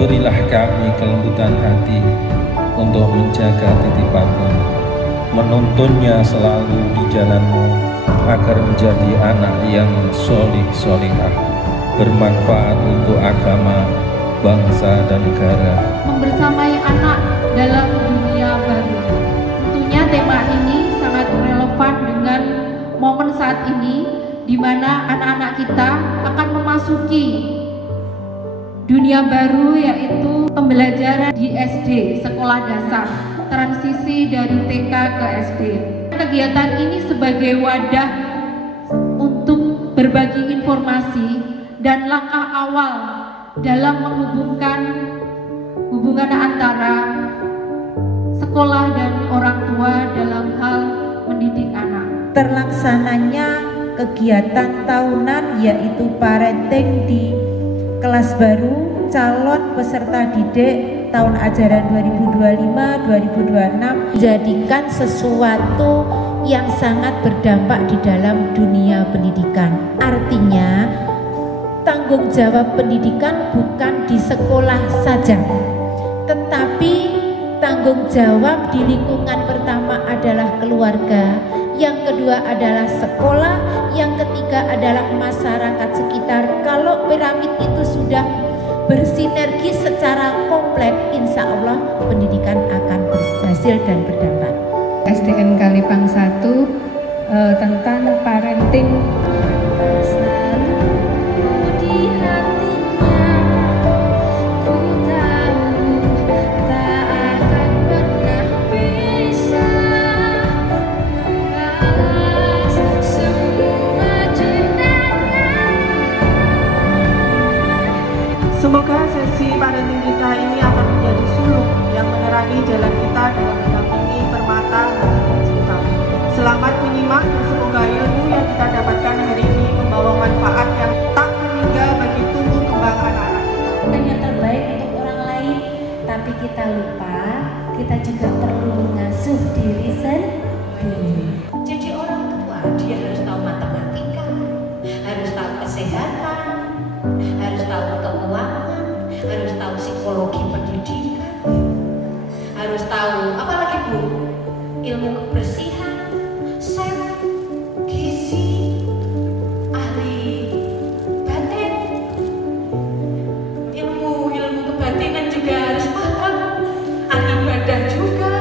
Berilah kami kelembutan hati untuk menjaga titipan-Mu, menuntunnya selalu di jalan-Mu, agar menjadi anak yang solih-solihah, bermanfaat untuk agama, bangsa, dan negara. Membersamai anak dalam dunia baru. Tentunya tema ini sangat relevan dengan momen saat ini, di mana anak-anak kita akan memasuki dunia baru, yaitu pembelajaran di SD, sekolah dasar, transisi dari TK ke SD. Kegiatan ini sebagai wadah untuk berbagi informasi dan langkah awal dalam menghubungkan hubungan antara sekolah dan orang tua dalam hal mendidik anak. Terlaksananya kegiatan tahunan yaitu parenting di kelas baru calon peserta didik tahun ajaran 2025-2026 menjadikan sesuatu yang sangat berdampak di dalam dunia pendidikan. Artinya tanggung jawab pendidikan bukan di sekolah saja, tetapi tanggung jawab di lingkungan pertama adalah keluarga, yang kedua adalah sekolah, yang ketiga adalah masyarakat sekitar. Kalau piramid itu sudah bersinergi secara kompleks, insya Allah pendidikan akan berhasil dan berdampak. SDN Kalipang 1 tentang parenting. Semoga sesi parenting kita ini akan menjadi suluk yang menerangi jalan kita dalam mendampingi permata hati tercinta. Selamat menyimak dan semoga ilmu yang kita dapatkan hari ini membawa manfaat yang tak terhingga bagi tumbuh kembang anak-anak kita. Yang terbaik untuk orang lain, tapi kita lupa kita juga perlu mengasuh diri sendiri. Jadi orang tua dia harus tahu matematika, harus tahu kesehatan, harus tahu keuangan, harus tahu psikologi pendidikan, harus tahu apalagi Bu, ilmu kebersihan, chef, gizi, ahli batin, ilmu kebatinan juga harus paham, ahli ibadah juga.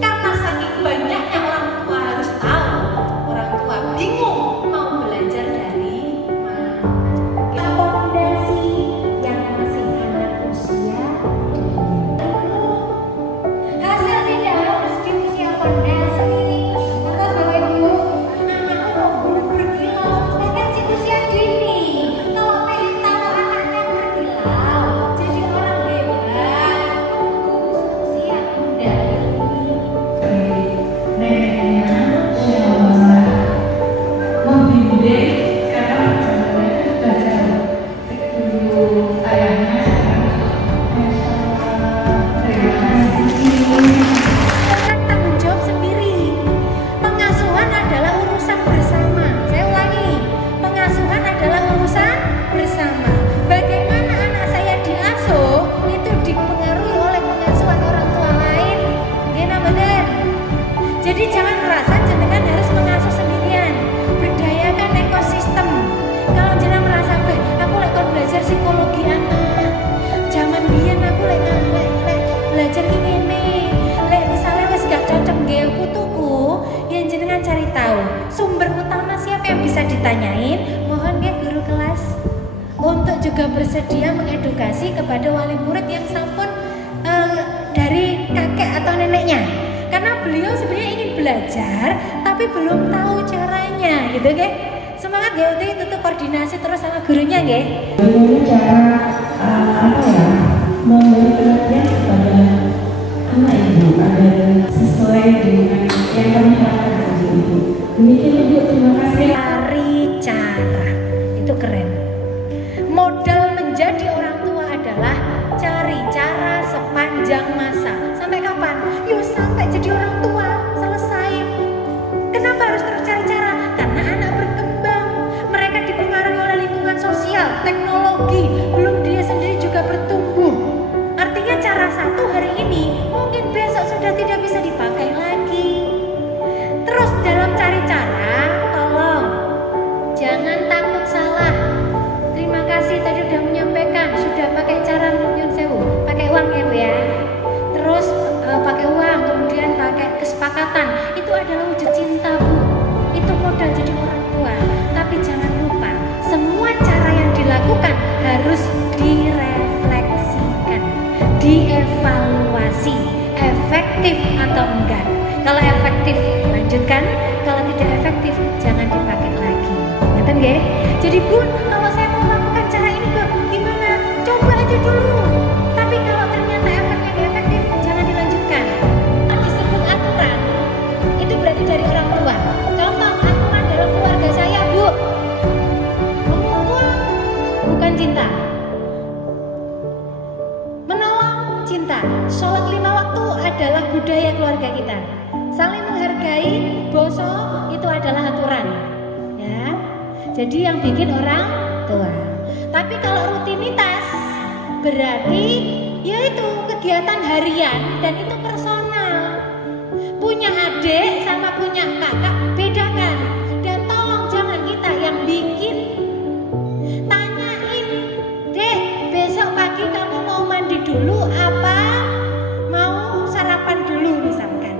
Karena saking banyaknya orang tua harus tahu, orang tua bingung mau belajar dari mana. Rekomendasi yang masih anak usia Hasil tidak harus di usia pandai sendiri. Maka Bapak Ibu, anak-anak kok belum berkilau, kan di usia dini. Kalau pengen tahu anaknya berkilau, jadi orang hebat, usia muda ini. Neneknya membimbing karena sudah jauh. Dulu ayahnya tanggung jawab sendiri. Pengasuhan adalah urusan bersama. Saya ulangi, pengasuhan adalah urusan bersama. Bagaimana anak saya diasuh itu dipengaruhi oleh pengasuhan orang tua lain. Gimana benar? Jadi jangan merasa jenengan harus mengasuh sendirian. Berdayakan ekosistem. Kalau jenengan merasa, aku lek kon belajar psikologi anak. Zaman biyen aku lek belajar ini. Lek misalnya wis gak cocok nggih putuku, yang jenengan cari tahu sumber utama siapa yang bisa ditanyain. Mohon ya guru kelas untuk juga bersedia mengedukasi kepada wali murid yang sampun dari kakek atau neneknya, karena beliau sebenarnya ingin belajar tapi belum tahu caranya, gitu nggih. Semangat ya untuk itu koordinasi terus sama gurunya nggih. Memberi perhatian kepada anak ibu agar sesuai dengan yang kami harapkan dari ibu. Demikian ibu, terima kasih. Cari cara, itu keren. Modal menjadi orang tua adalah cari cara sepanjang masa. Sampai kapan? Yuk sampai jadi orang tua, selesai. Kenapa harus terus cari cara? Karena anak berkembang, mereka dipengaruhi oleh lingkungan sosial, teknologi, belum dia sendiri juga bertumbuh. dievaluasi efektif atau enggak. Kalau efektif lanjutkan, kalau tidak efektif jangan dipakai lagi. Ngerti nggih? Jadi Bun, kalau saya mau lakukan cara ini kok gimana? Coba aja dulu. Tapi kalau ternyata efeknya nggak efektif, jangan dilanjutkan. Disebut aturan, itu berarti dari orang tua. Contoh aturan dalam keluarga saya, Bu, memukul bukan cinta, menolong cinta, sholat 5 waktu adalah budaya keluarga kita, saling menghargai, boso itu adalah aturan, ya. Jadi yang bikin orang tua. Tapi kalau rutinitas berarti yaitu kegiatan harian dan itu personal. Punya adik sama punya kakak bedakan. Dan tolong jangan kita yang bikin. Tanyain, Dek, besok pagi kamu mau mandi dulu apa mau sarapan dulu misalkan.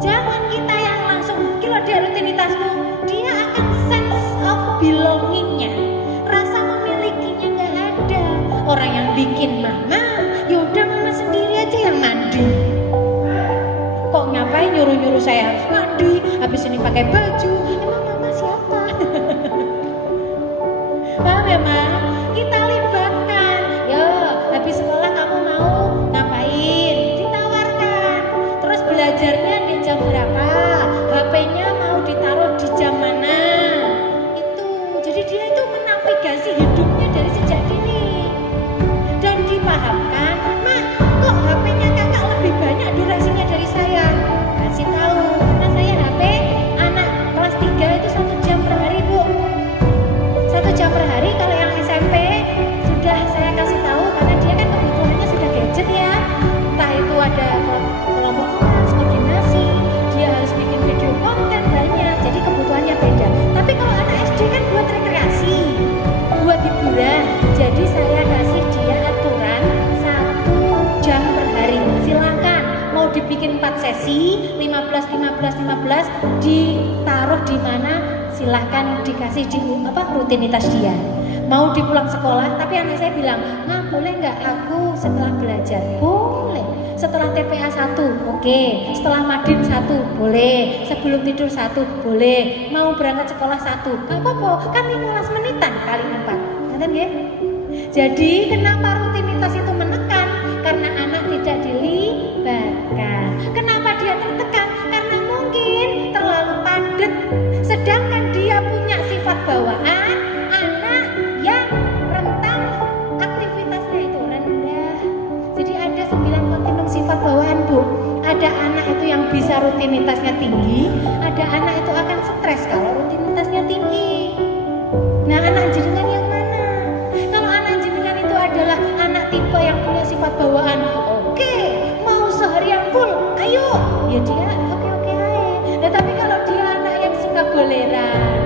Jangan kita yang langsung, kalau dia rutinitasmu, dia akan sense of belongingnya, rasa memilikinya nggak ada. Orang yang bikin mama, yaudah mama sendiri aja yang mandi. Kok ngapain nyuruh-nyuruh saya harus mandi, habis ini pakai baju, emang mama siapa? Paham ya Ma? Kita libatkan, yo habis sekolah kamu mau ngapain? Ditawarkan. Terus belajarnya di jam berapa? HP-nya mau ditaruh di jam mana? Itu, jadi dia itu menavigasi hidupnya dari sejak dini. Dan dipahamkan, Mak, kok HP-nya kakak lebih banyak durasinya dari saya? Kasih tahu, karena saya HP anak kelas 3 itu 1 jam per hari, Bu. 1 jam per hari. Kalau yang SMP sudah saya kasih tahu, karena dia kan kebutuhannya sudah gadget ya. Entah itu ada kelompok kelas, koordinasi, dia harus bikin video konten banyak, jadi kebutuhannya beda. Tapi kalau anak SD kan buat rekreasi, buat hiburan, jadi saya kasih dia aturan 1 jam per hari. Silakan mau dibikin 4 sesi, 15 ditaruh di mana, silahkan dikasih di rutinitas dia. Mau di pulang sekolah, tapi anak saya bilang, "Nah, boleh nggak aku setelah belajar?" Boleh. Setelah TPA 1, oke. Setelah Madin 1, boleh. Sebelum tidur 1, boleh. Mau berangkat sekolah 1, nggak apa-apa. Kan 15 menitan kali 4. Ngerti nggih? Jadi kenapa rutinitas itu menekan? Karena anak tidak dilibatkan. Kenapa dia tertekan? Karena mungkin terlalu padat. Sedangkan dia punya sifat bawaan, anak yang rentan aktivitasnya itu rendah. Jadi ada 9 kontinum sifat bawaan, Bu. Ada anak itu yang bisa rutinitasnya tinggi, ada anak itu akan stres kalau rutinitasnya tinggi. Nah, anak jenengan yang mana? Kalau anak jenengan itu adalah anak tipe yang punya sifat bawaan, oke, mau seharian full, ayo, ya dia oke-oke aja. Nah, tapi kalau dia anak yang suka goleran,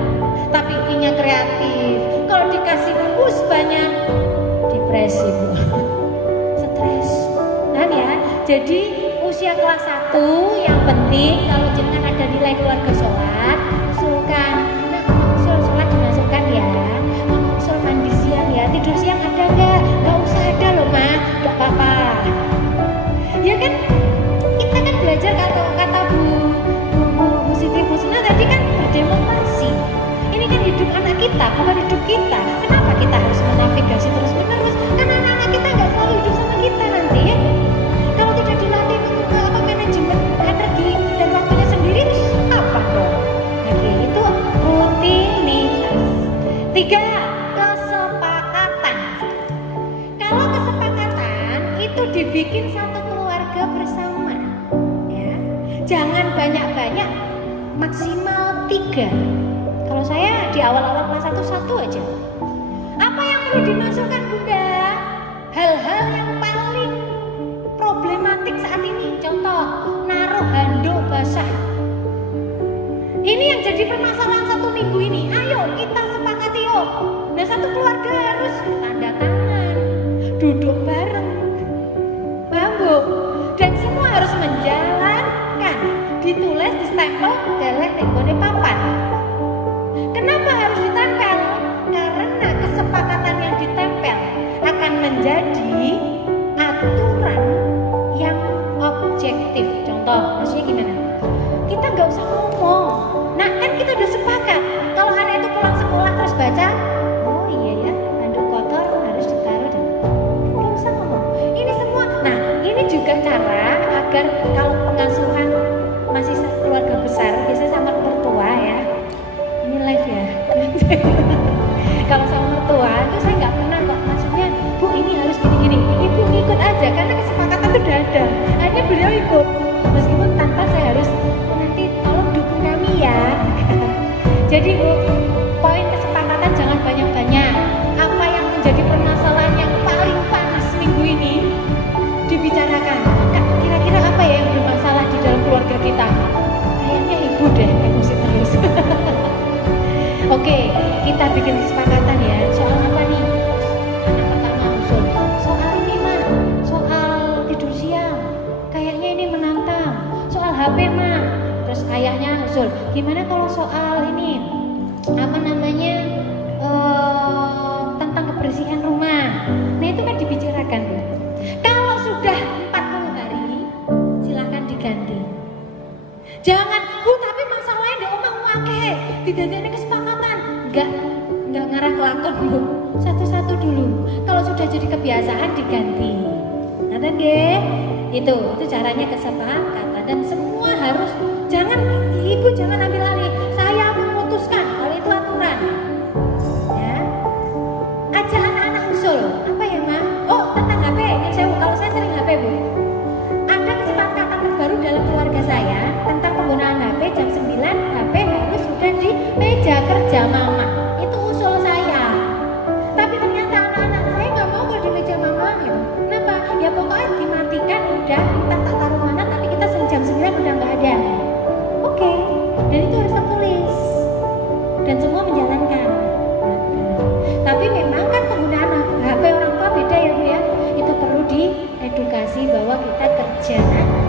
tapi intinya kreatif, kalau dikasih rumus banyak, depresi, Bu. Stres. Nah ya, jadi usia kelas 1 yang penting kalau jenengan ada nilai keluarga sholat, usulkan. Nah, usul sholat dimasukkan ya, usul mandi siang ya, tidur siang ada nggak? Nggak usah ada loh Ma, nggak apa-apa. Ya kan, kita kan belajar kata Bu Siti Husna tadi kan berdemokrasi. Ini kan hidup anak kita, bukan hidup kita. Kenapa kita harus menavigasi terus-menerus? Karena anak-anak kita nggak selalu hidup sama kita nanti ya. Kalau tidak dilatih manajemen energi dan waktunya sendiri, apa dong? Oke, itu rutinitas. 3, kesepakatan. Kalau kesepakatan itu dibikin satu keluarga bersama, ya. Jangan banyak-banyak, maksimal 3. Kalau saya di awal-awal kelas 1 aja. Apa yang perlu dimasukkan, Bunda? Hal-hal yang paling problematik saat ini. Contoh, naruh handuk basah. Ini yang jadi permasalahan 1 minggu ini. Ayo kita sepakati yuk. Nah, satu keluarga harus tanda tangan, duduk bareng, paham Bu? Dan semua harus menjalankan. Ditulis, distempel, deleh, nenggone papan. Kenapa harus ditempel? Karena kesepakatan yang ditempel akan menjadi aturan Loh, maksudnya gimana? Kita nggak usah ngomong. Nah, kan kita udah sepakat kalau anak itu pulang sekolah terus baca, oh iya ya, handuk kotor harus ditaruh dan nggak usah ngomong. Ini semua. Nah, ini juga cara agar kalau pengasuhan masih keluarga besar, biasanya sama mertua ya. Ini live ya. Kalau sama mertua itu saya nggak pernah kok, maksudnya Bu ini harus gini-gini, Ibu ikut aja karena kesepakatan itu udah ada. Akhirnya beliau ikut meskipun tanpa saya harus nanti tolong dukung kami ya. Jadi Bu, poin kesepakatan jangan banyak-banyak. Apa yang menjadi permasalahan yang paling panas minggu ini dibicarakan. Kak, kira-kira apa ya yang bermasalah di dalam keluarga kita? Kayaknya Ibu deh emosi terus. Oke, kita bikin kesepakatan ya. Soal apa nih? Anak pertama usul. Soal ini mah, soal tidur siang. Kayaknya ini menantang. Soal HP mah. Terus ayahnya usul. Gimana kalau soal ini? Apa namanya? Tentang kebersihan rumah. Nah itu kan dibicarakan. Kalau sudah 40 hari, silahkan diganti. Jangan, Bu, tapi masalahnya ndak omah wake. Didadekne kesepakatan. Enggak ngarah ke lakon, Bu. Satu-satu dulu. Kalau sudah jadi kebiasaan diganti. Nanti nggih. Itu caranya kesepakatan dan semua harus Ibu jangan ambil alih. Saya memutuskan kalau itu aturan. Ya. Ajak anak-anak usul. Apa ya, Ma? Oh, tentang HP. Kalau saya sering HP, Bu. Ada kesepakatan terbaru dalam keluarga saya tentang penggunaan HP jam 9 HP harus sudah di meja kerja Mama. Itu usul saya. Tapi ternyata anak-anak saya nggak mau kalau di meja Mama gitu. Kenapa? Ya pokoknya dimatikan udah, entah tak taruh mana tapi kita jam 9 udah nggak ada. Oke. Dan itu harus tertulis. Dan semua menjalankan. Tapi memang kan penggunaan HP orang tua beda ya Bu ya. Itu perlu diedukasi bahwa kita kerja.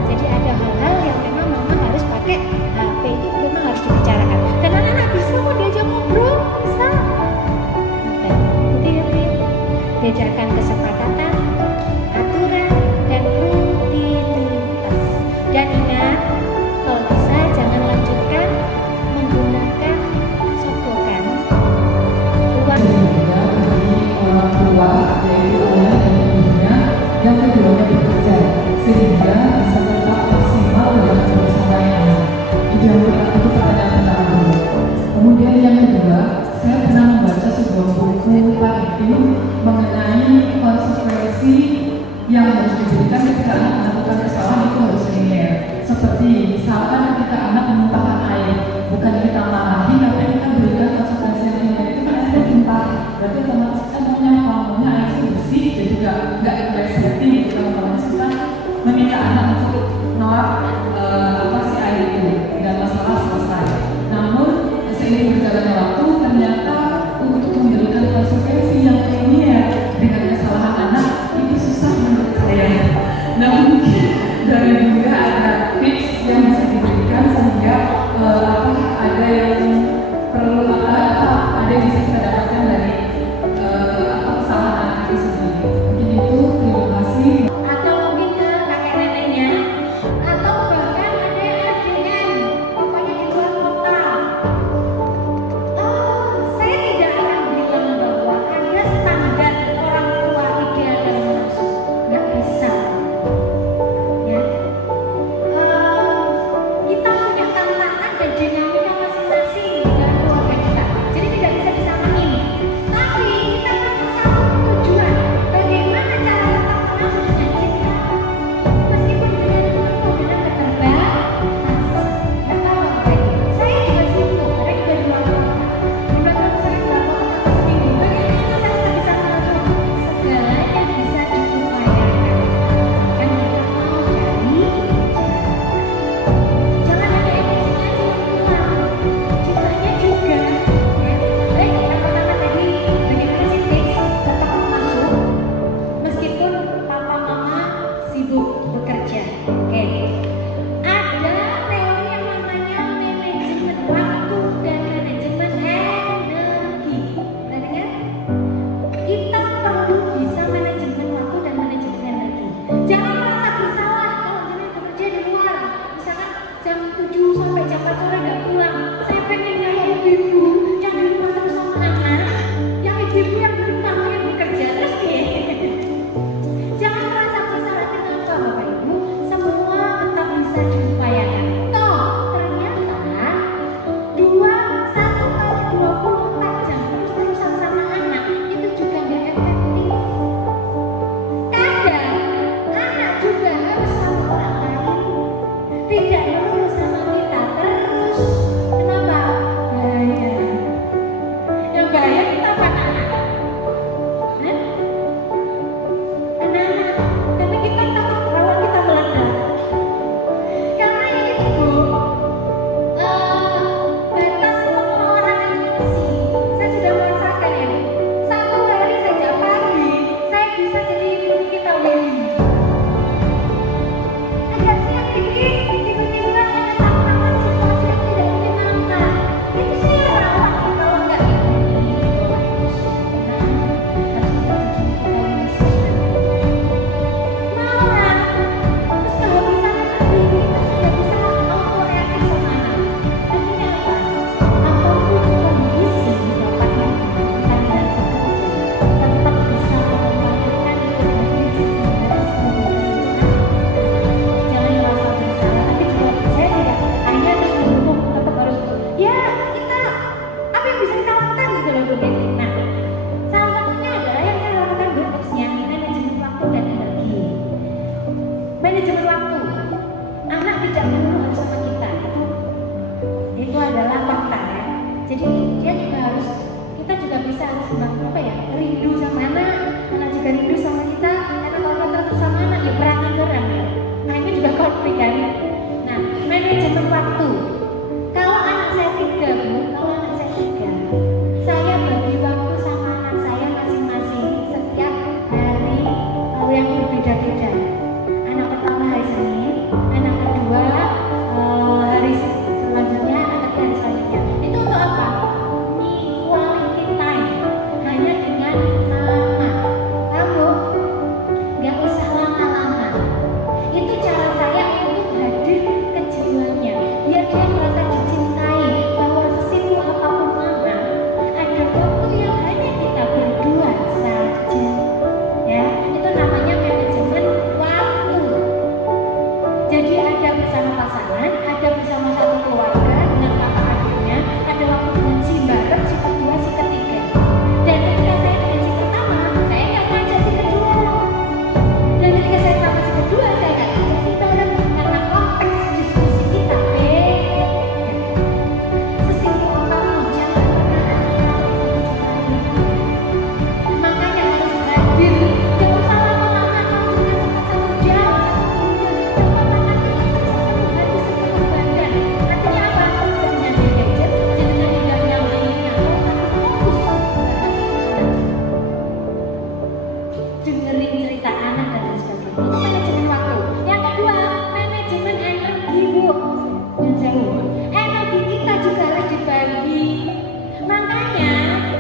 Jadi ada hal-hal yang memang Mama harus pakai HP, itu memang harus dibicarakan. Dan anak-anak bisa kok diajak ngobrol, bisa. Itu ya Bu. Bedakan kesepakatan, aturan, dan rutinitas. Dan ingat, kalau bisa jangan lanjutkan menggunakan sogokan. Uang orang tua yaitu ayah dan ibunya yang keduanya bekerja sehingga bisa tetap maksimal dalam kebersamaan anak. Itu yang pertama, itu pertanyaan pertama dulu. Kemudian yang kedua, saya pernah membaca sebuah buku parenting mengenai konsekuensi yang harus diberikan ketika anak melakukan kesalahan. Itu harus linear. Seperti misalkan ketika anak menumpahkan air, bukan kita marahi tapi kita berikan konsekuensi yang linear. Itu kan ada tumpah, berarti otomatis kan maunya air itu bersih, jadi nggak agresif. Kita meminta anak untuk nolak si air itu dan masalah selesai. Namun seiring berjalannya waktu ternyata untuk memberikan konsekuensi yang linear dengan kesalahan anak itu susah menurut saya. Nah mungkin dari juga ada tips yang bisa diberikan sehingga ada yang perlu ada yang bisa kita dapatkan dari kesalahan anak itu sendiri. Mungkin itu, terima kasih. Atau mungkin ke kakek neneknya Itu manajemen waktu. Yang kedua, manajemen energi, Bu. Energi kita juga harus dibagi. Makanya,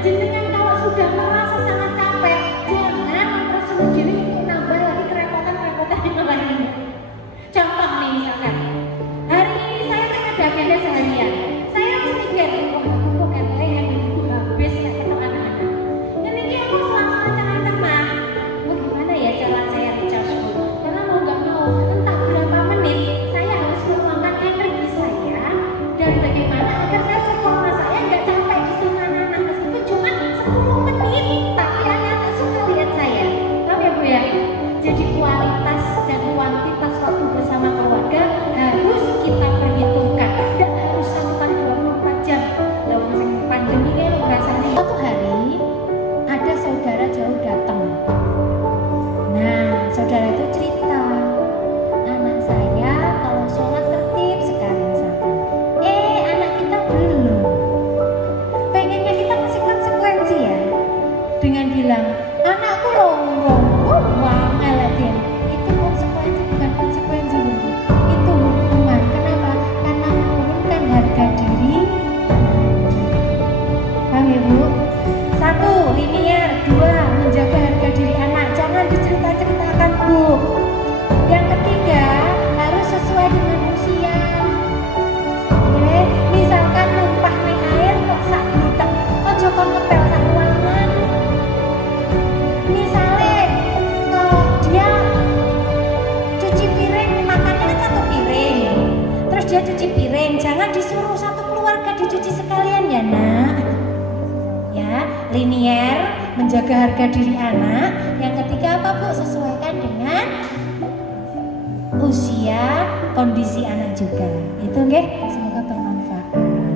jenengan kalau sudah merasa sangat capek, jangan mempersulit diri untuk nambah lagi kerepotan-kerepotan yang lainnya. Contoh nih misalkan, hari ini saya ada agenda seharian. Saya harus mikir, aku kok yang itu habis kayak ketemu anak-anak. Jadi aku selalu macam-macam. Bagaimana ya cara saya recharge? Karena mau gak mau, entah berapa menit saya harus meluangkan energi saya dan bagaimana agar saya performa saya nggak capek di sana anak-anak meskipun cuma 10 menit, tapi anak-anak suka lihat saya. Tahu ya Bu ya? Jadi kualitas dan kuantitas waktu bersama keluarga harus kita perhitungkan. Dan harus sampai 24 jam. Lalu pandemi ini rasanya. Suatu hari ada saudara jauh datang. Nah, saudara itu cerita, anak saya kalau sholat tertib sekali misalkan. Anak kita belum. Pengennya kita kasih konsekuensi ya. Dengan bilang, anakku longrong. Wangel lagi. Itu konsekuensi bukan konsekuensi, Bu. Itu hukuman. Kenapa? Karena menurunkan harga diri. Paham ya, Bu? 1, linear. 2, menjaga harga diri anak. Jangan dicerita-ceritakan, Bu. Yang ketiga, harus sesuai dengan usia. Oke, misalkan numpah ning air kok sak butek, ojo kon ngepel sak ruangan. Misalnya kalau dia cuci piring, makannya kan 1 piring, terus dia cuci piring, jangan disuruh satu keluarga dicuci sekalian ya nak. Ya, linear, menjaga harga diri anak. Yang ketiga apa Bu? Sesuaikan dengan usia, kondisi anak juga. Itu nggih, semoga bermanfaat.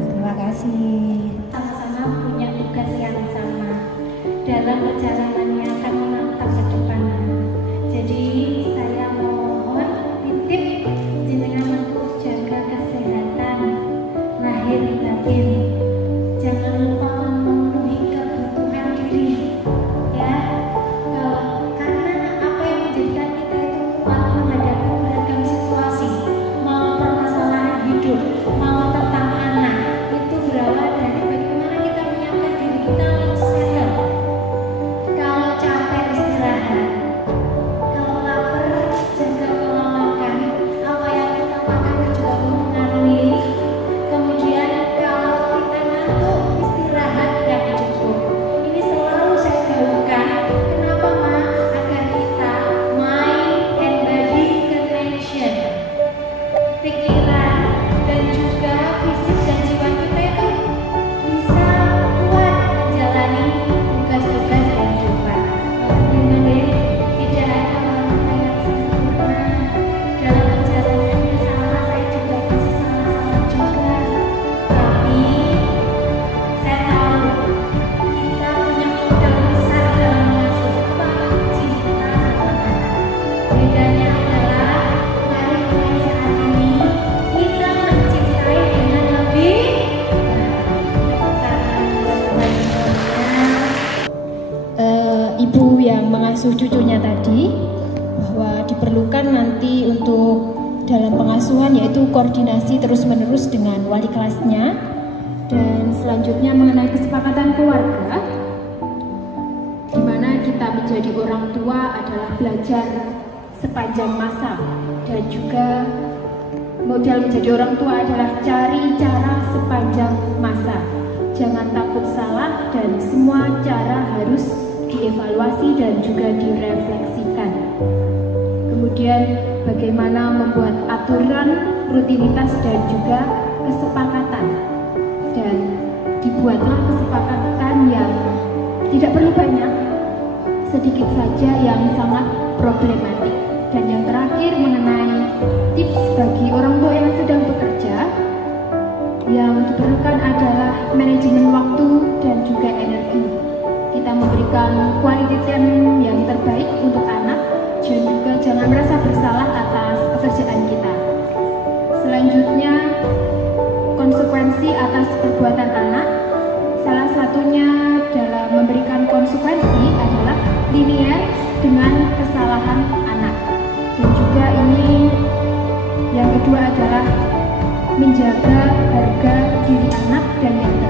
Terima kasih. Sama-sama punya tugas yang sama dalam perjalanan yang akan menantang ke depan. Jadi saya mohon titip jenengan untuk jaga kesehatan lahir batin. Jangan lupa memenuhi kebutuhan diri, ya. Karena apa yang menjadikan kita itu kuat menghadapi beragam situasi, mau permasalahan hidup, mau tentang anak, itu berawal dari bagaimana kita menyiapkan diri kita untuk sehat. Kalau capek istirahat, kalau lapar jaga pola makan, apa yang kita makan juga mempengaruhi. Kemudian kalau kita ngantuk, istirahat yang cukup. Ini selalu saya gaungkan. Kenapa Ma? Agar kita mind and body connection, pikiran dan juga fisik dan jiwa kita itu bisa kuat menjalani tugas-tugas kehidupan. Tidak ada orang yang sempurna. Dalam perjalanan bersama saya juga masih salah-salah juga. Tapi saya tahu kita punya modal besar dalam mengasuh cinta sama anak. Bedanya adalah mari mulai saat ini kita mencintai dengan lebih Ibu yang mengasuh cucunya tadi bahwa diperlukan nanti untuk dalam pengasuhan yaitu koordinasi terus-menerus dengan wali kelasnya, dan selanjutnya mengenai kesepakatan keluarga di mana kita menjadi orang tua adalah belajar sepanjang masa, dan juga modal menjadi orang tua adalah cari cara sepanjang masa. Jangan takut salah dan semua cara harus dievaluasi dan juga direfleksikan. Kemudian bagaimana membuat aturan, rutinitas dan juga kesepakatan, dan dibuatlah kesepakatan yang tidak perlu banyak, sedikit saja yang sangat problematik. Dan yang terakhir mengenai tips bagi orang tua yang sedang bekerja, yang diperlukan adalah manajemen waktu dan juga energi. Kita memberikan quality time yang terbaik untuk anak, dan juga jangan merasa bersalah atas pekerjaan kita. Selanjutnya, konsekuensi atas perbuatan anak. Salah satunya dalam memberikan konsekuensi adalah linear dengan kesalahan anak. menjaga harga diri anak dan yang